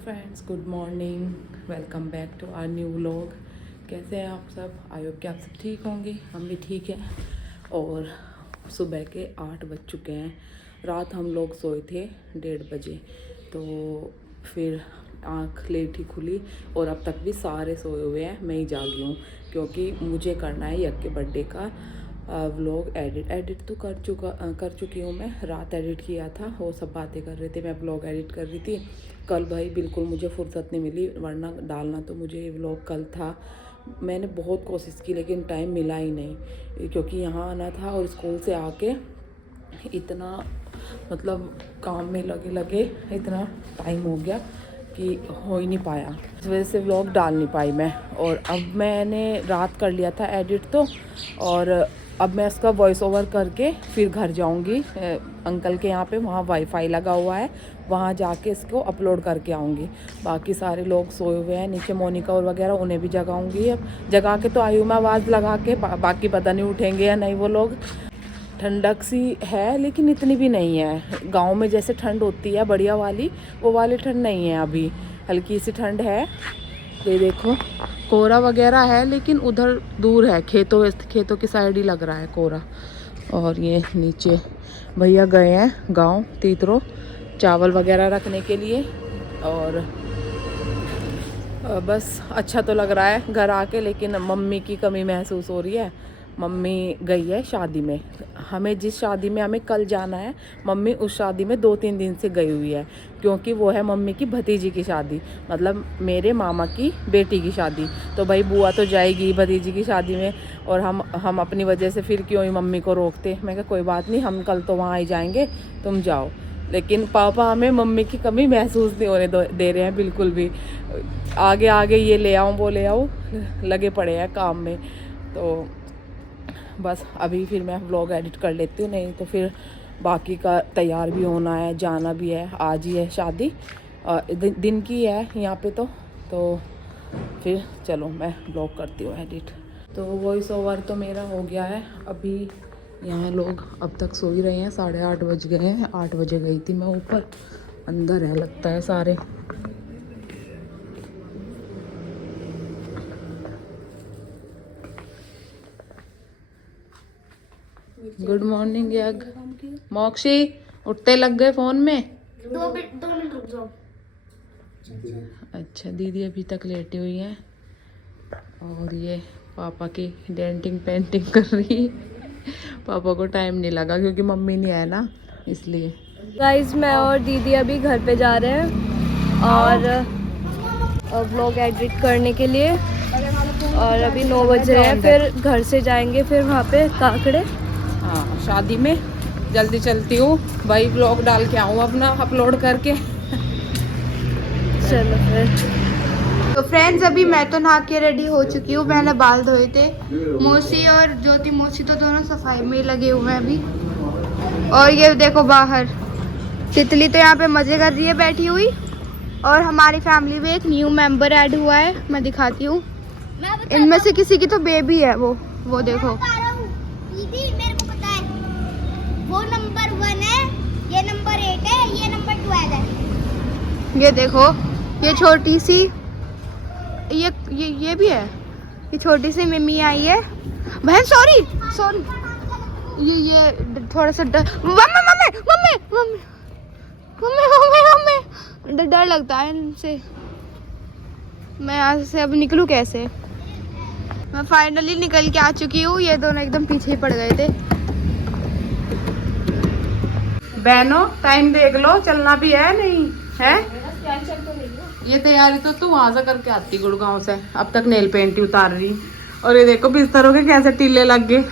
Friends, good morning. Welcome back to our new vlog. कैसे हैं आप सब? आई होप कि आप सब ठीक होंगे। हम भी ठीक हैं। और सुबह के 8 बज चुके हैं। रात हम लोग सोए थे 1:30 बजे, तो फिर आँख लेट ही खुली और अब तक भी सारे सोए हुए हैं। मैं ही जागी हूँ क्योंकि मुझे करना है यक के बर्थडे का व्लॉग एडिट तो कर चुकी हूँ मैं। रात एडिट किया था, वो सब बातें कर रहे थे, मैं व्लॉग एडिट कर रही थी। कल भाई बिल्कुल मुझे फुर्सत नहीं मिली, वरना डालना तो मुझे ये व्लॉग कल था। मैंने बहुत कोशिश की लेकिन टाइम मिला ही नहीं, क्योंकि यहाँ आना था और स्कूल से आके इतना मतलब काम में लगे इतना टाइम हो गया कि हो ही नहीं पाया। इस वजह से व्लॉग डाल नहीं पाई मैं। और अब मैंने रात कर लिया था एडिट तो, और अब मैं इसका वॉइस ओवर करके फिर घर जाऊंगी अंकल के यहाँ पे। वहाँ वाईफाई लगा हुआ है, वहाँ जाके इसको अपलोड करके आऊँगी। बाकी सारे लोग सोए हुए हैं नीचे, मोनिका और वगैरह, उन्हें भी जगाऊंगी। अब जगा के तो आई हूँ मैं आवाज़ लगा के, बाकी पता नहीं उठेंगे या नहीं वो लोग। ठंडक सी है लेकिन इतनी भी नहीं है। गांव में जैसे ठंड होती है बढ़िया वाली, वो वाली ठंड नहीं है अभी। हल्की सी ठंड है। ये देखो कोहरा वगैरह है लेकिन उधर दूर है, खेतों की साइड ही लग रहा है कोहरा। और ये नीचे भैया गए हैं गांव तीतरो चावल वगैरह रखने के लिए। और बस अच्छा तो लग रहा है घर आके, लेकिन मम्मी की कमी महसूस हो रही है। मम्मी गई है शादी में। हमें जिस शादी में हमें कल जाना है, मम्मी उस शादी में 2-3 दिन से गई हुई है, क्योंकि वो है मम्मी की भतीजी की शादी, मतलब मेरे मामा की बेटी की शादी। तो भाई बुआ तो जाएगी भतीजी की शादी में, और हम अपनी वजह से फिर क्यों ही मम्मी को रोकते। मैं कहा कोई बात नहीं, हम कल तो वहाँ ही जाएंगे, तुम जाओ। लेकिन पापा हमें मम्मी की कमी महसूस नहीं होने दे रहे हैं बिल्कुल भी। आगे आगे ये ले आओ वो ले आओ लगे पड़े हैं काम में। तो बस अभी फिर मैं व्लॉग एडिट कर लेती हूँ, नहीं तो फिर बाकी का तैयार भी होना है, जाना भी है। आज ही है शादी, दिन की है यहाँ पे तो फिर चलो मैं व्लॉग करती हूँ एडिट। तो वॉइस ओवर तो मेरा हो गया है। अभी यहाँ लोग अब तक सो ही रहे हैं, 8:30 बज गए हैं। 8 बजे गई थी मैं ऊपर, अंदर है लगता है सारे। गुड मॉर्निंग यग। मोक्षी उठते लग गए फोन में। 2 मिनट रुक जाओ। अच्छा, दीदी अभी तक लेटी हुई है और ये पापा की डेंटिंग पेंटिंग कर रही है। पापा को टाइम नहीं लगा क्योंकि मम्मी नहीं है ना, इसलिए। गाइस मैं और दीदी अभी घर पे जा रहे हैं और व्लॉग एडिट करने के लिए। और अभी 9 बज रहे हैं, फिर घर से जाएंगे फिर वहाँ पे काकड़े। हाँ, शादी में जल्दी चलती हूँ भाई, व्लॉग डाल के आऊँ अपना अपलोड करके। चलो फिर। तो फ्रेंड्स अभी मैं तो नहा के रेडी हो चुकी हूँ। मैंने बाल धोए थे। मौसी और ज्योति मौसी तो दोनों सफाई में ही लगे हुए हैं अभी। और ये देखो बाहर तितली तो यहाँ पे मजे कर रही है बैठी हुई। और हमारी फैमिली में एक न्यू मेंबर ऐड हुआ है, मैं दिखाती हूँ। इनमें से किसी की तो बेबी है, वो देखो। दीदी मेरे को पता है, वो नंबर 1 है, ये नंबर 8 है, ये नंबर 12 है। ये देखो, ये छोटी सी ये भी है। ये छोटी सी मिमी आई है। बहन सॉरी ये थोड़ा सा मम्मी डर लगता है इनसे। मैं यहाँ से अब निकलूँ कैसे? मैं फाइनली निकल के आ चुकी हूँ। ये दोनों एकदम पीछे ही पड़ गए थे। बहनों टाइम देख लो, चलना भी है नहीं है। ये तैयारी तो तू वहां से करके आती गुड़गांव से, अब तक नेल पेंट ही उतार रही। और ये देखो बिस्तरों के कैसे टीले लग गए।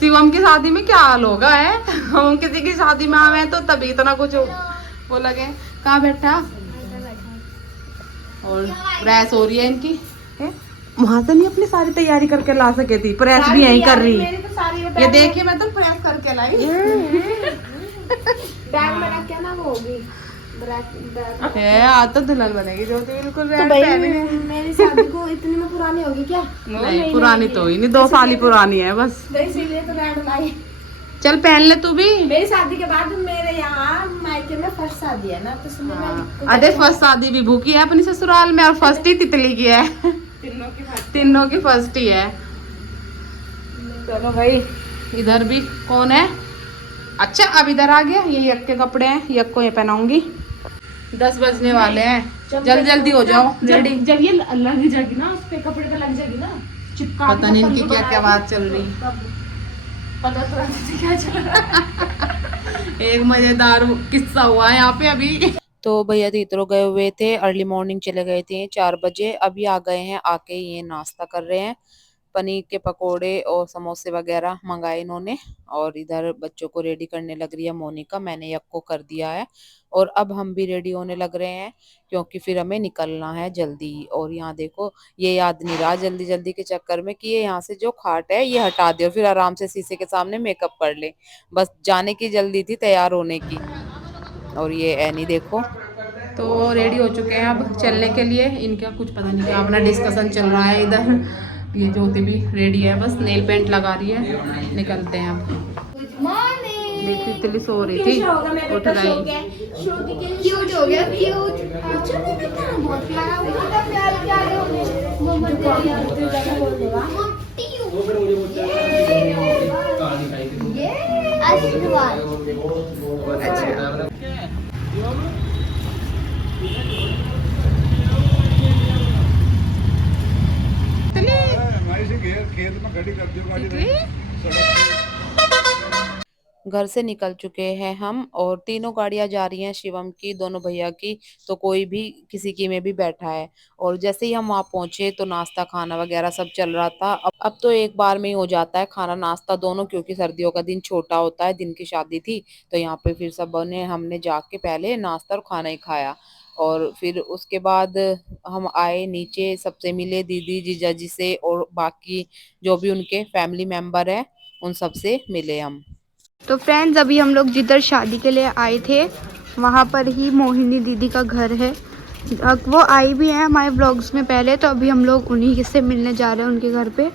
शिवम की शादी में क्या हाल होगा है। हम किसी की शादी में आवे तो तभी इतना कुछ वो लगे। कहाँ बैठा? और प्रेस हो रही है इनकी। वहां से नहीं अपनी सारी तैयारी करके ला सके थी, प्रेस भी यही कर रही। ये देखिए मैं तो प्रेस करके लाई। बैग में रख के ना वो होगी आज तो दुल्हन बनेगी जो बिल्कुल। तो भाई मेरी शादी को इतनी में पुरानी होगी क्या? नहीं पुरानी तो ही नहीं, 2 साल ही पुरानी है बस। इसीलिए तो रेड लाई। चल पहन ले तू भी। मेरी शादी के बाद मेरे यहाँ मायके में फर्स्ट शादी है ना, तो इसलिए मैं अरे फर्स्ट शादी विभू की है अपनी ससुराल में, और फर्स्ट ही तितली की है। तीनों की फर्स्ट ही है। चलो भाई, इधर भी कौन है? अच्छा अब इधर आ गया। ये यक के कपड़े हैं, यक को ये पहनाऊंगी। 10 बजने वाले हैं, जल्दी जल्दी हो जाओ रेडी। जब ये लग जाएगी ना उस पे कपड़े पे लग जाएगी ना, चिपका पता नहीं इनकी क्या क्या बात चल रही। पता तो नहीं क्या चल रहा है। एक मजेदार किस्सा हुआ है यहाँ पे अभी। तो भैया तीतरो गए हुए थे, अर्ली मॉर्निंग चले गए थे 4 बजे। अभी आ गए हैं, आके ये नाश्ता कर रहे हैं। पनीर के पकोड़े और समोसे वगैरह मंगाए इन्होंने। और इधर बच्चों को रेडी करने लग रही है मोनिका, मैंने यक को कर दिया है। और अब हम भी रेडी होने लग रहे हैं, क्योंकि फिर हमें निकलना है जल्दी। और यहाँ देखो, ये याद नहीं रहा जल्दी जल्दी के चक्कर में कि ये यहाँ से जो खाट है ये हटा दे और फिर आराम से शीशे के सामने मेकअप कर ले। बस जाने की जल्दी थी, तैयार होने की। और ये एनी देखो, तो रेडी हो चुके हैं अब चलने के लिए। इनका कुछ पता नहीं क्या अपना डिस्कशन चल रहा है इधर। ये ज्योति भी रेडी है, बस नेल पेंट लगा रही है। निकलते हैं अब। देखी इतनी सो रही थी, उठ गई। क्यूट हो गया, क्यूट। अच्छा मैंने कहा बहुत प्यारा हो गया, प्यार प्यारे हो गए। मोहम्मद ये आशीर्वाद। खेत में खड़ी कर दियो गाड़ी। घर से निकल चुके हैं हम, और तीनों गाड़ियां जा रही हैं, शिवम की, दोनों भैया की, तो कोई भी किसी की में भी बैठा है। और जैसे ही हम वहाँ पहुंचे तो नाश्ता खाना वगैरह सब चल रहा था। अब तो एक बार में ही हो जाता है खाना नाश्ता दोनों, क्योंकि सर्दियों का दिन छोटा होता है, दिन की शादी थी। तो यहाँ पे फिर सब ने हमने जाके पहले नाश्ता और खाना ही खाया। और फिर उसके बाद हम आए नीचे, सबसे मिले, दीदी जीजा जी से, और बाकी जो भी उनके फैमिली मेंबर है उन सब से मिले हम। तो फ्रेंड्स, अभी हम लोग जिधर शादी के लिए आए थे वहाँ पर ही मोहिनी दीदी का घर है। वो आई भी हैं हमारे ब्लॉग्स में पहले, तो अभी हम लोग उन्हीं से मिलने जा रहे हैं उनके घर पे।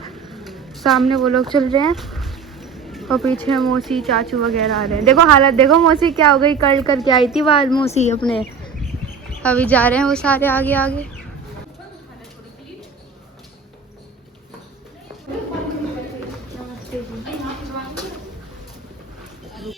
सामने वो लोग चल रहे हैं और पीछे मौसी चाचू वगैरह आ रहे हैं। देखो हालत देखो, मौसी क्या हो गई, कर्ल करके आई थी बाल मौसी अपने। अभी जा रहे हैं वो सारे आगे आगे।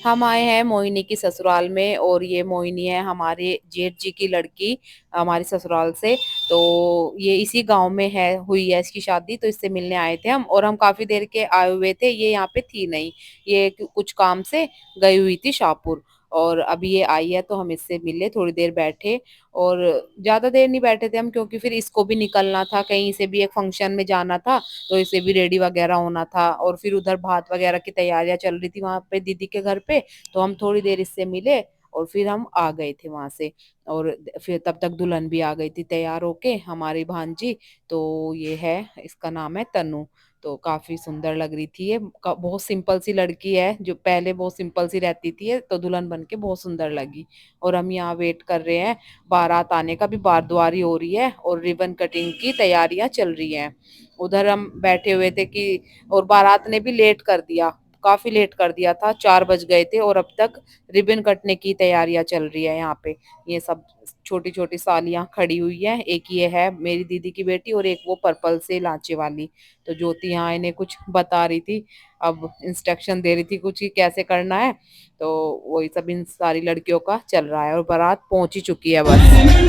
हम आए हैं मोहिनी की ससुराल में, और ये मोहिनी है हमारे जेठ जी की लड़की, हमारी ससुराल से। तो ये इसी गांव में है, हुई है इसकी शादी, तो इससे मिलने आए थे हम। और हम काफी देर के आए हुए थे, ये यहाँ पे थी नहीं, ये कुछ काम से गई हुई थी शाहपुर। और अभी ये आई है तो हम इससे मिले, थोड़ी देर बैठे। और ज्यादा देर नहीं बैठे थे हम, क्योंकि फिर इसको भी निकलना था, कहीं से भी एक फंक्शन में जाना था, तो इसे भी रेडी वगैरह होना था। और फिर उधर भात वगैरह की तैयारियां चल रही थी वहां पे दीदी के घर पे, तो हम थोड़ी देर इससे मिले और फिर हम आ गए थे वहां से। और फिर तब तक दुल्हन भी आ गई थी तैयार होके, हमारी भांजी। तो ये है, इसका नाम है तनु। तो काफी सुंदर लग रही थी ये, बहुत सिंपल सी लड़की है, जो पहले बहुत सिंपल सी रहती थी, तो दुल्हन बन के बहुत सुंदर लगी। और हम यहाँ वेट कर रहे हैं बारात आने का, भी बारद्वारी हो रही है और रिबन कटिंग की तैयारियां चल रही हैं। उधर हम बैठे हुए थे कि, और बारात ने भी लेट कर दिया, काफी लेट कर दिया था, 4 बज गए थे, और अब तक रिबन कटने की तैयारियां चल रही है यहाँ पे। ये सब छोटी छोटी सालियां खड़ी हुई है, एक ये है मेरी दीदी की बेटी, और एक वो पर्पल से लांचे वाली। तो ज्योति यहाँ इन्हें कुछ बता रही थी, अब इंस्ट्रक्शन दे रही थी कुछ कि कैसे करना है। तो वही सब इन सारी लड़कियों का चल रहा है, और बारात पहुंच ही चुकी है बस।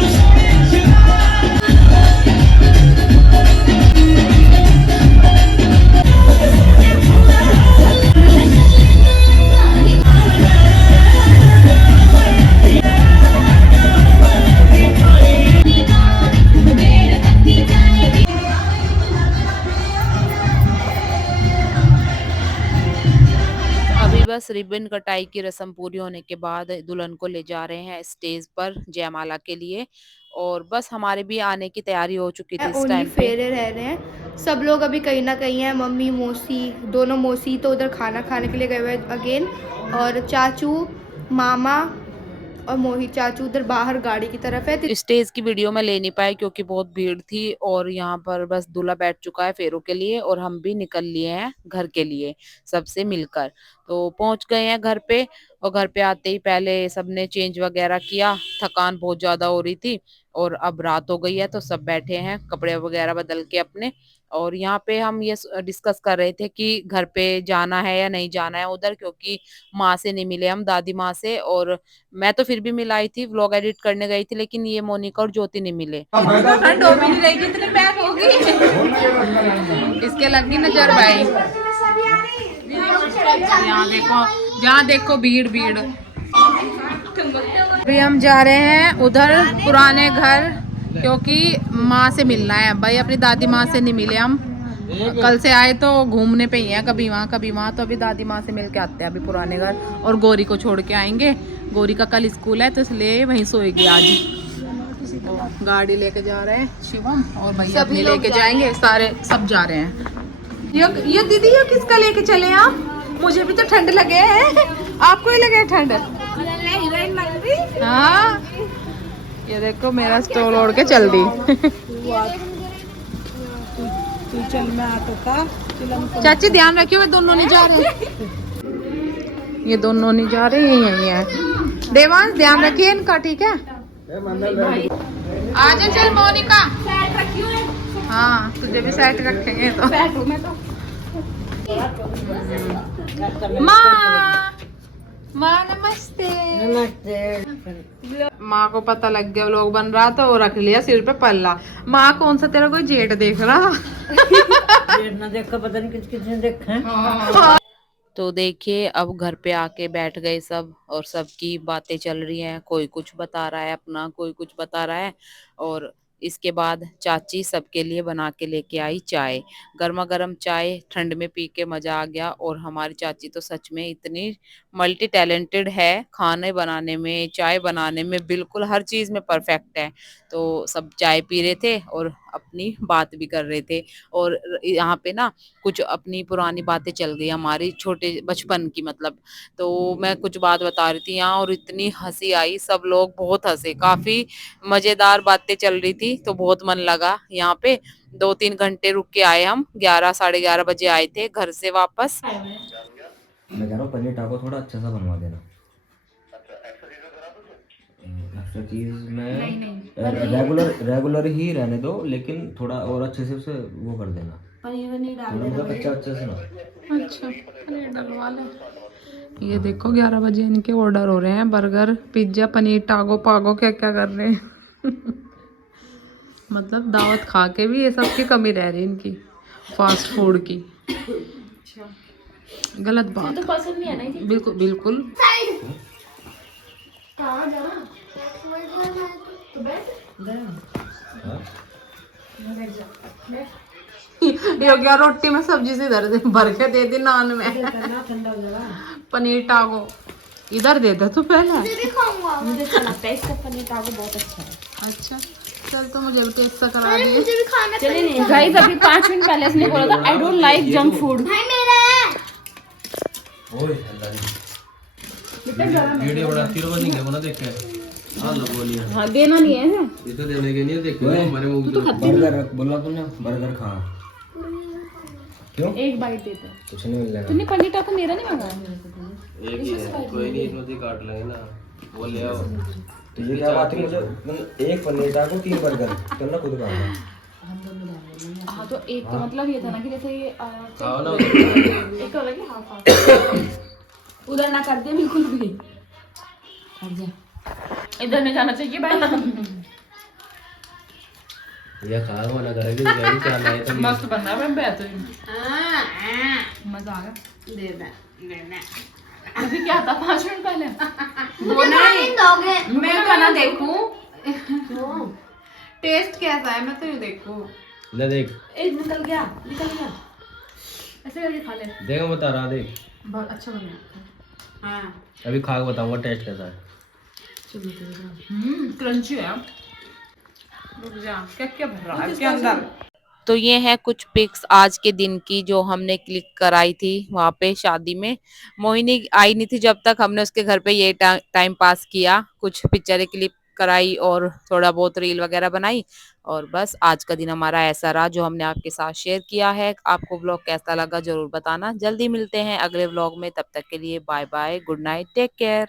बस रिबन कटाई की रस्म पूरी होने के बाद दुल्हन को ले जा रहे हैं स्टेज पर जयमाला के लिए। और बस हमारे भी आने की तैयारी हो चुकी थी इस टाइम पे। फेरे रह रहे हैं सब लोग अभी कहीं ना कहीं हैं। मम्मी मौसी, दोनों मौसी तो उधर खाना खाने के लिए गए हुए अगेन, और चाचू मामा और मोहित चाचू उधर बाहर गाड़ी की तरफ है। स्टेज की वीडियो में ले नहीं पाए क्योंकि बहुत भीड़ थी और यहाँ पर बस दूल्हा बैठ चुका है फेरों के लिए और हम भी निकल लिए हैं घर के लिए सबसे मिलकर। तो पहुंच गए हैं घर पे और घर पे आते ही पहले सबने चेंज वगैरह किया, थकान बहुत ज्यादा हो रही थी और अब रात हो गई है तो सब बैठे हैं कपड़े वगैरह बदल के अपने। और यहाँ पे हम ये डिस्कस कर रहे थे कि घर पे जाना है या नहीं जाना है उधर, क्योंकि माँ से नहीं मिले हम, दादी माँ से। और मैं तो फिर भी मिलाई थी, व्लॉग एडिट करने गई थी, लेकिन ये मोनिका और ज्योति नहीं मिले। ठंड हो भी नहीं रही, कितनी पैक होगी इसके लगी नजर भाई। यहाँ देखो भीड़ भीड़। अभी हम जा रहे हैं उधर पुराने घर क्योंकि माँ से मिलना है भाई, अपनी दादी माँ से नहीं मिले हम। कल से आए तो घूमने पे ही हैं, कभी वहाँ, तो अभी दादी माँ से मिल के आते हैं अभी पुराने घर। और गौरी को छोड़ के आएंगे, गौरी का कल स्कूल है तो इसलिए वहीं सोएगी आज ही। तो गाड़ी लेके जा रहे हैं शिवम और भैया अपनी लेके जाएंगे, सारे सब जा रहे हैं। ये दीदी ये किसका लेके चले आप? मुझे भी तो ठंड लगे है, आपको ही लगे ठंड? हाँ ये देखो मेरा स्टॉल ओढ़ के चल दी। चाची ध्यान रखियो, ये दोनों नहीं जा रहे, ये दोनों नहीं जा रहे, यही है। देवांश ध्यान रखिए इनका, ठीक है? आजा चल मोनिका, हाँ तुझे भी सेट रखेंगे तो। माँ नमस्ते। माँ को पता लग गया लोग बन रहा तो रख लिया सिर पे पल्ला। माँ कौन सा तेरा कोई जेठ देख रहा? जेठ ना देखा, पता नहीं किसने देखा। तो देखिए अब घर पे आके बैठ गए सब और सबकी बातें चल रही हैं, कोई कुछ बता रहा है अपना, कोई कुछ बता रहा है। और इसके बाद चाची सबके लिए बना के लेके आई चाय, गर्मा गर्म चाय, ठंड में पी के मजा आ गया। और हमारी चाची तो सच में इतनी मल्टी टैलेंटेड है, खाने बनाने में, चाय बनाने में, बिल्कुल हर चीज में परफेक्ट है। तो सब चाय पी रहे थे और अपनी बात भी कर रहे थे। और यहाँ पे ना कुछ अपनी पुरानी बातें चल गई हमारी, छोटे बचपन की मतलब। तो मैं कुछ बात बता रही थी यहाँ और इतनी हंसी आई, सब लोग बहुत हंसे, काफी मजेदार बातें चल रही थी। तो बहुत मन लगा यहाँ पे। 2-3 घंटे रुक के आए हम, 11 साढ़े 11 बजे आए थे घर से वापस। मैं कह रहा हूँ पनीर टाको थोड़ा अच्छा सा बनवा देना। एक्स्ट्रा चीज में रेगुलर ही रहने दो, लेकिन थोड़ा और अच्छे से उसे वो कर देना, पनीर डाल देना कच्चा अच्छे से ना। अच्छा पनीर डलवा ले। ये देखो 11 बजे इनके ऑर्डर हो रहे हैं, बर्गर, पिज्जा, पनीर टागो पागो, क्या क्या कर रहे हैं। मतलब दावत खा के भी ये सब की कमी रह रही इनकी, फास्ट फूड की। गलत बात, तो पसंद नहीं है ना। बिल्कुल बिल्कुल। ये क्या रोटी में सब्जी से इधर भर के दे दी, नान में पनीर टागो इधर दे दे तू पहले। मुझे अच्छा लगता है इसका पनीर टाको, बहुत अच्छा है। अच्छा चल तो मुझे भी टेस्ट करा दिए। मुझे भी खाना। चलिए नहीं गाइस, अभी 5 मिनट पहले इसने बोला था I don't like junk food. भाई मेरा ओए वीडियो बनाती रहो, नहीं बना देख के। हां लो बोलिए। हाँ देना नहीं है, ये तो देने के नहीं, देखो हमारे मुंह तो बर्गर बोला तुमने, बर्गर खा क्यों? एक बाइट देता है। कुछ नहीं मिल रहा। तूने पनीर टाको मेरा नहीं मंगाया? एक ही है, कोई नहीं, इसमें से काट लेंगे ना, वो ले आओ। तुझे क्या बात है? मुझे एक पनीर टाको 3 बर्गर करना खुद का। हाँ तो एक का मतलब ये था ना कि जैसे ये खाओ ना, एक का लगे हाफ उधर ना कर दे बिल्कुल भी। इधर नहीं जाना चाहिए भाई। ये खा वाला करेगी तो क्या लाए तो मस्त बन रहा है बेहतरीन, मजा आ गया। दे दे। अभी क्या था 5 मिनट पहले? वो नहीं मैं खाना देखूं टेस्ट कैसा है, मैं तो ये देखूं। ले देख, एक निकल गया ऐसे करके खा ले। देखो बता रहा, देख बहुत अच्छा बना। हाँ अभी खा के बताऊंगा टेस्ट कैसा है। क्रंची है। रुक जा, क्या क्या भर रहा है इसके अंदर? तो ये है कुछ पिक्स आज के दिन की जो हमने क्लिक कराई थी वहाँ पे शादी में। मोहिनी आई नहीं थी जब तक, हमने उसके घर पे ये टाइम पास किया, कुछ पिक्चरें क्लिक कराई और थोड़ा बहुत रील वगैरह बनाई। और बस आज का दिन हमारा ऐसा रहा जो हमने आपके साथ शेयर किया है। आपको व्लॉग कैसा लगा जरूर बताना। जल्दी मिलते हैं अगले व्लॉग में, तब तक के लिए bye bye, good night, take care.